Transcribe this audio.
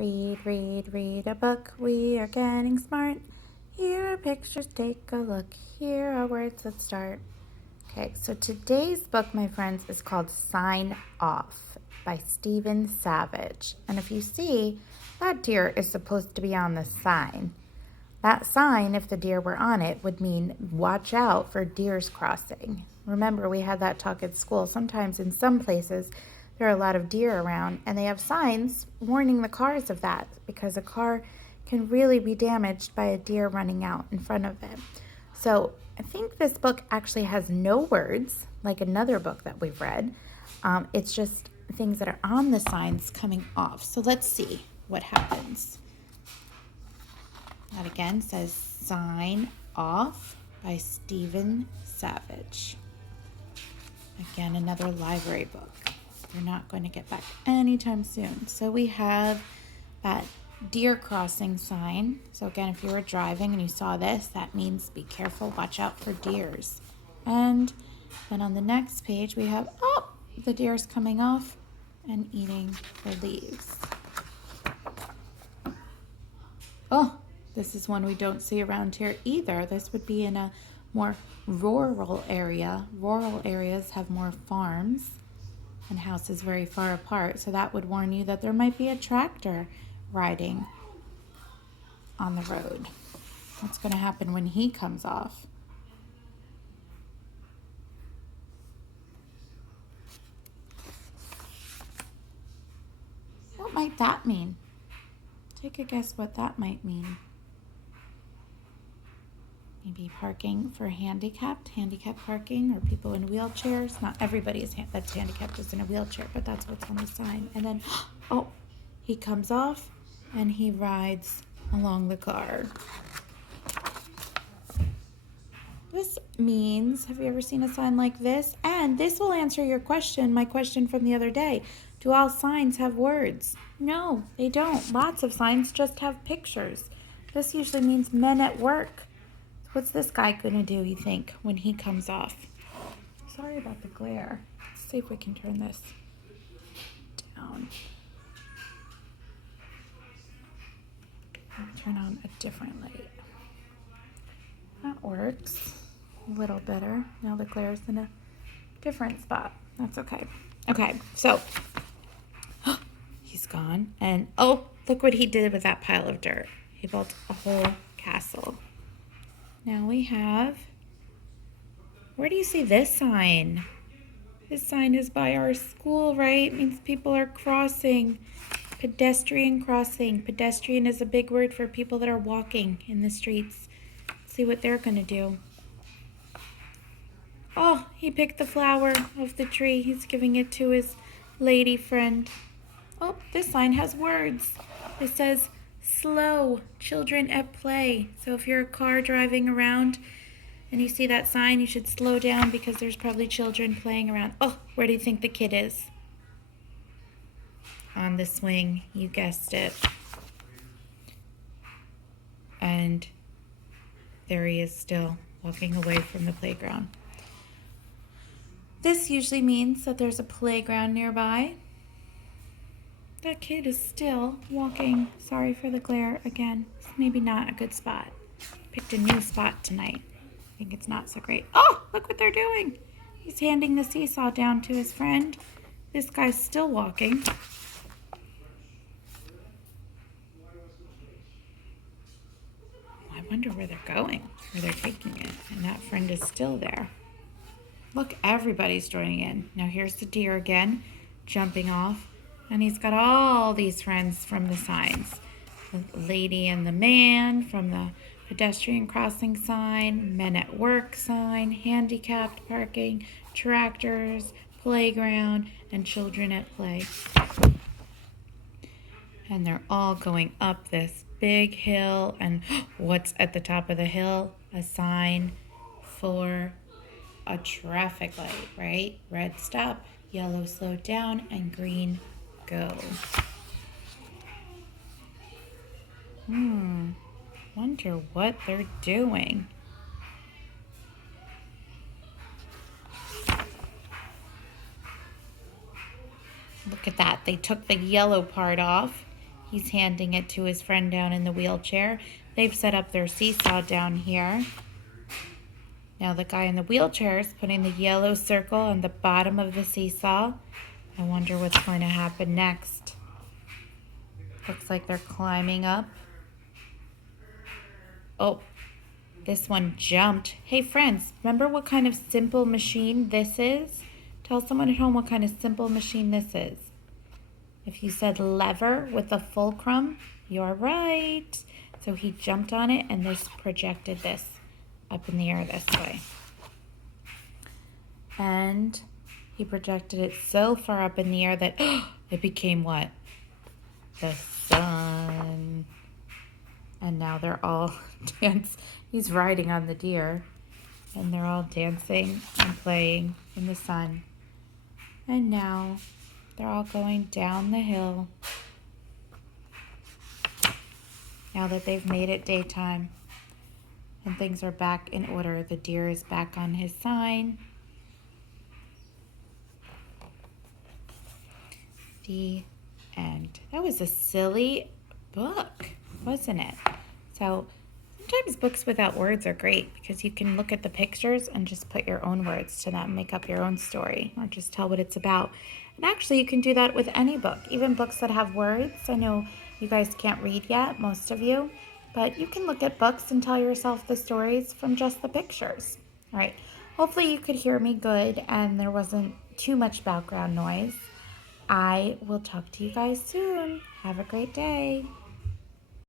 Read, read, read a book. We are getting smart. Here are pictures, take a look. Here are words that start. Okay, so today's book, my friends, is called Sign Off by Stephen Savage. And if you see, that deer is supposed to be on the sign. That sign, if the deer were on it, would mean watch out for deers crossing. Remember, we had that talk at school. Sometimes in some places, there are a lot of deer around, and they have signs warning the cars of that because a car can really be damaged by a deer running out in front of it. So I think this book actually has no words, like another book that we've read. It's just things that are on the signs coming off. So let's see what happens. That again says Sign Off by Stephen Savage. Again, another library book. They're not going to get back anytime soon. So we have that deer crossing sign. So again, if you were driving and you saw this, that means be careful, watch out for deers. And then on the next page we have, the deer's coming off and eating the leaves. This is one we don't see around here either. This would be in a more rural area. Rural areas have more farms and houses very far apart. So that would warn you that there might be a tractor riding on the road. What's going to happen when he comes off? What might that mean? Take a guess what that might mean. Maybe parking for handicapped parking, or people in wheelchairs. Not everybody that's handicapped is in a wheelchair, but that's what's on the sign. And then, he comes off and he rides along the car. This means, have you ever seen a sign like this? And this will answer your question, my question from the other day. Do all signs have words? No, they don't. Lots of signs just have pictures. This usually means men at work. What's this guy gonna do, you think, when he comes off? Sorry about the glare. Let's see if we can turn this down. I'll turn on a different light. That works a little better. Now the glare's in a different spot. That's okay. Okay, so he's gone. And look what he did with that pile of dirt. He built a whole castle. Now we have, where do you see this sign? This sign is by our school, right? It means people are crossing. Pedestrian crossing. Pedestrian is a big word for people that are walking in the streets. Let's see what they're going to do. He picked the flower off the tree. He's giving it to his lady friend. This sign has words. It says, slow, children at play. So if you're a car driving around and you see that sign, you should slow down because there's probably children playing around. Where do you think the kid is? On the swing, you guessed it. And there he is still walking away from the playground. This usually means that there's a playground nearby. That kid is still walking. Sorry for the glare again. It's maybe not a good spot. Picked a new spot tonight. I think it's not so great. Look what they're doing. He's handing the seesaw down to his friend. This guy's still walking. I wonder where they're going, where they're taking it. And that friend is still there. Look, everybody's joining in. Now here's the deer again, jumping off. And he's got all these friends from the signs. The lady and the man from the pedestrian crossing sign, men at work sign, handicapped parking, tractors, playground, and children at play. And they're all going up this big hill. And what's at the top of the hill? A sign for a traffic light, right? Red stop, yellow slow down, and green go. Wonder what they're doing. Look at that. They took the yellow part off. He's handing it to his friend down in the wheelchair. They've set up their seesaw down here. Now the guy in the wheelchair is putting the yellow circle on the bottom of the seesaw. I wonder what's going to happen next. Looks like they're climbing up. Oh, this one jumped. Hey friends, remember what kind of simple machine this is? Tell someone at home what kind of simple machine this is. If you said lever with a fulcrum, you're right. So he jumped on it and this projected this up in the air this way. And he projected it so far up in the air that it became what? The sun. And now they're all he's riding on the deer. And they're all dancing and playing in the sun. And now they're all going down the hill. Now that they've made it daytime and things are back in order, the deer is back on his sign. The end. That was a silly book, wasn't it? So sometimes books without words are great because you can look at the pictures and just put your own words to them, make up your own story, or just tell what it's about. And actually, you can do that with any book, even books that have words. I know you guys can't read yet, most of you, but you can look at books and tell yourself the stories from just the pictures. All right. Hopefully you could hear me good and there wasn't too much background noise. I will talk to you guys soon. Have a great day.